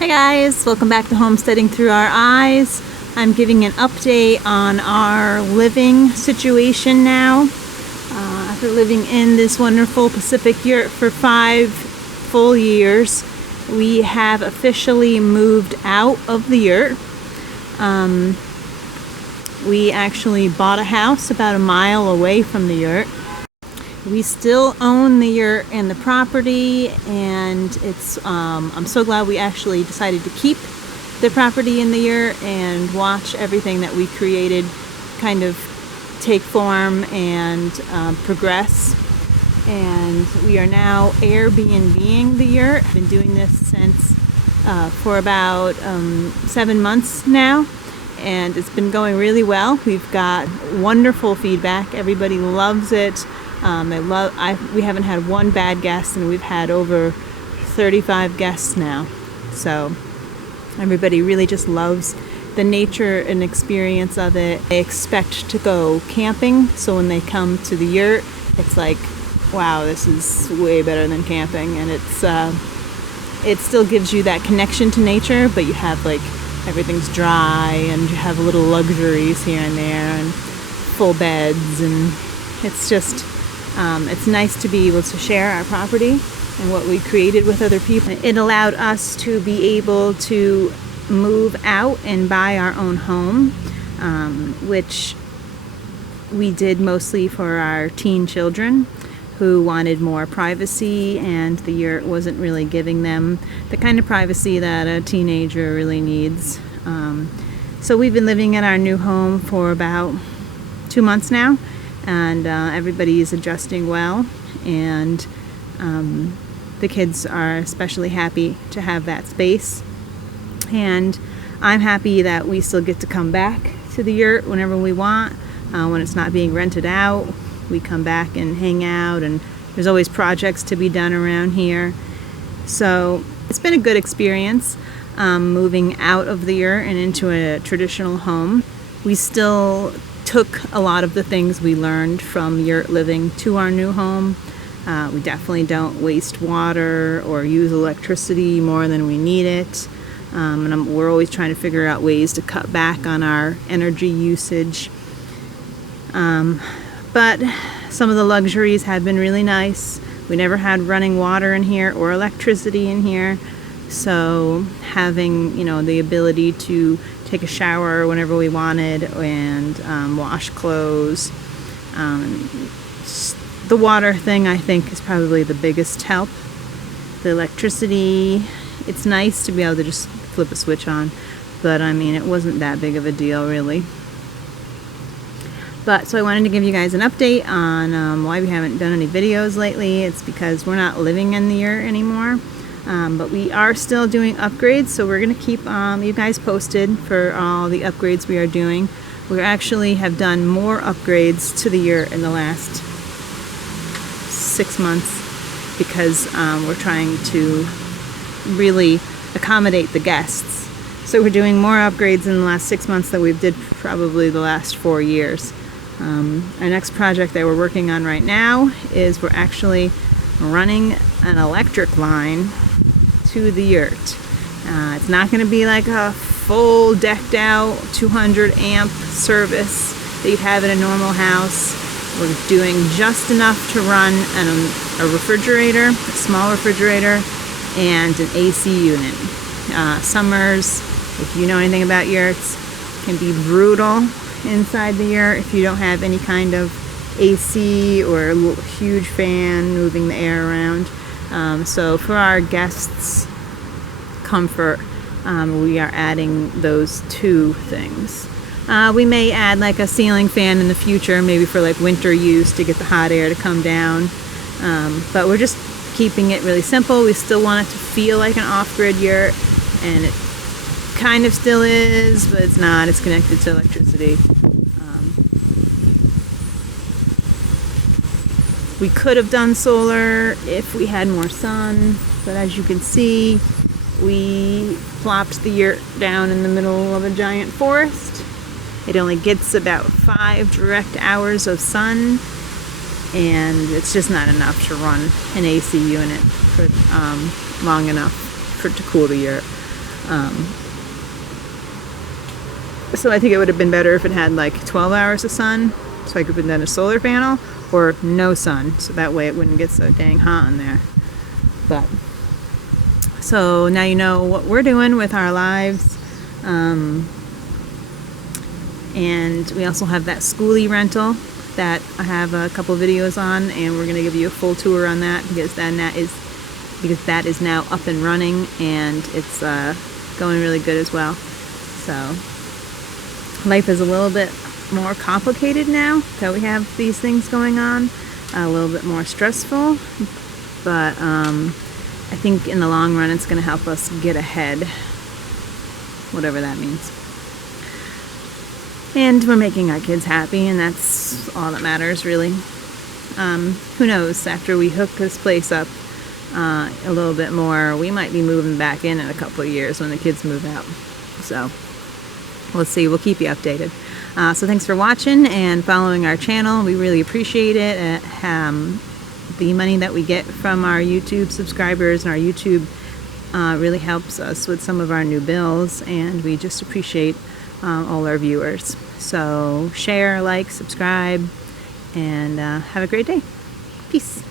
Hi guys, welcome back to Homesteading Through Our Eyes. I'm giving an update on our living situation now. After living in this wonderful Pacific yurt for 5 full years, we have officially moved out of the yurt. We actually bought a house about a mile away from the yurt. We still own the yurt and the property, and I'm so glad we actually decided to keep the property in the yurt and watch everything that we created kind of take form and progress. And we are now Airbnb-ing the yurt. I've been doing this since for about 7 months now, and it's been going really well. We've got wonderful feedback. Everybody loves it. We haven't had one bad guest, and we've had over 35 guests now. So everybody really just loves the nature and experience of it. They expect to go camping, so when they come to the yurt, it's like, wow, this is way better than camping. And it still gives you that connection to nature, but you have like everything's dry, and you have little luxuries here and there, and full beds, and it's just it's nice to be able to share our property and what we created with other people. It allowed us to be able to move out and buy our own home, which we did mostly for our teen children who wanted more privacy, and the yurt wasn't really giving them the kind of privacy that a teenager really needs. So we've been living in our new home for about 2 months now, and everybody is adjusting well, and the kids are especially happy to have that space. And I'm happy that we still get to come back to the yurt whenever we want. When it's not being rented out, we come back and hang out, and there's always projects to be done around here. So it's been a good experience moving out of the yurt and into a traditional home. We still took a lot of the things we learned from yurt living to our new home. We definitely don't waste water or use electricity more than we need it. And we're always trying to figure out ways to cut back on our energy usage. But some of the luxuries have been really nice. We never had running water in here or electricity in here. So having, the ability to take a shower whenever we wanted, and wash clothes. The water thing, I think, is probably the biggest help. The electricity, it's nice to be able to just flip a switch on, but it wasn't that big of a deal really. So I wanted to give you guys an update on why we haven't done any videos lately. It's because we're not living in the yurt anymore. But we are still doing upgrades, so we're going to keep you guys posted for all the upgrades we are doing. We actually have done more upgrades to the yurt in the last 6 months because we're trying to really accommodate the guests. So we're doing more upgrades in the last 6 months than we've did probably the last 4 years. Our next project that we're working on right now is we're actually running an electric line to the yurt. It's not going to be like a full decked out 200 amp service that you'd have in a normal house. We're doing just enough to run a refrigerator, a small refrigerator, and an AC unit. Summers, if you know anything about yurts, can be brutal inside the yurt if you don't have any kind of AC or a huge fan moving the air around. So for our guests' comfort, we are adding those 2 things. We may add like a ceiling fan in the future, maybe for like winter use to get the hot air to come down. But we're just keeping it really simple. We still want it to feel like an off-grid yurt, and it kind of still is, but it's not. It's connected to electricity. We could have done solar if we had more sun, but as you can see, we plopped the yurt down in the middle of a giant forest. It only gets about 5 direct hours of sun, and it's just not enough to run an AC unit for long enough to cool the yurt. So I think it would have been better if it had like 12 hours of sun, so I could put in a solar panel, or no sun, so that way it wouldn't get so dang hot in there. But so now you know what we're doing with our lives. And we also have that schoolie rental that I have a couple videos on, and we're going to give you a full tour on that because that is now up and running, and it's going really good as well. So life is a little bit more complicated now that we have these things going on, a little bit more stressful, but I think in the long run it's going to help us get ahead, whatever that means. And we're making our kids happy, and that's all that matters, really. Who knows, after we hook this place up a little bit more, we might be moving back in a couple of years when the kids move out. So we'll see. We'll keep you updated. So thanks for watching and following our channel. We really appreciate it. The money that we get from our YouTube subscribers and our YouTube really helps us with some of our new bills, and we just appreciate all our viewers. So share, like, subscribe, and have a great day. Peace.